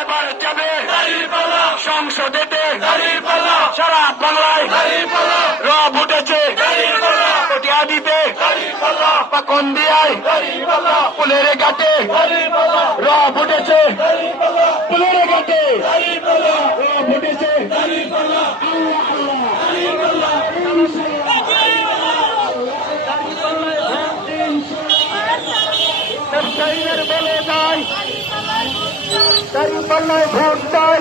এবার যাবে সংসদেতে সারা বাংলায় রব উঠেছে কটিয়াদিতে পাকন্দিয়ায় ফুলের ঘাটে রব উঠেছে ফুলের ঘাটে রব উঠেছে বলে যায় দাঁড়িপাল্লায় ভোট চাই।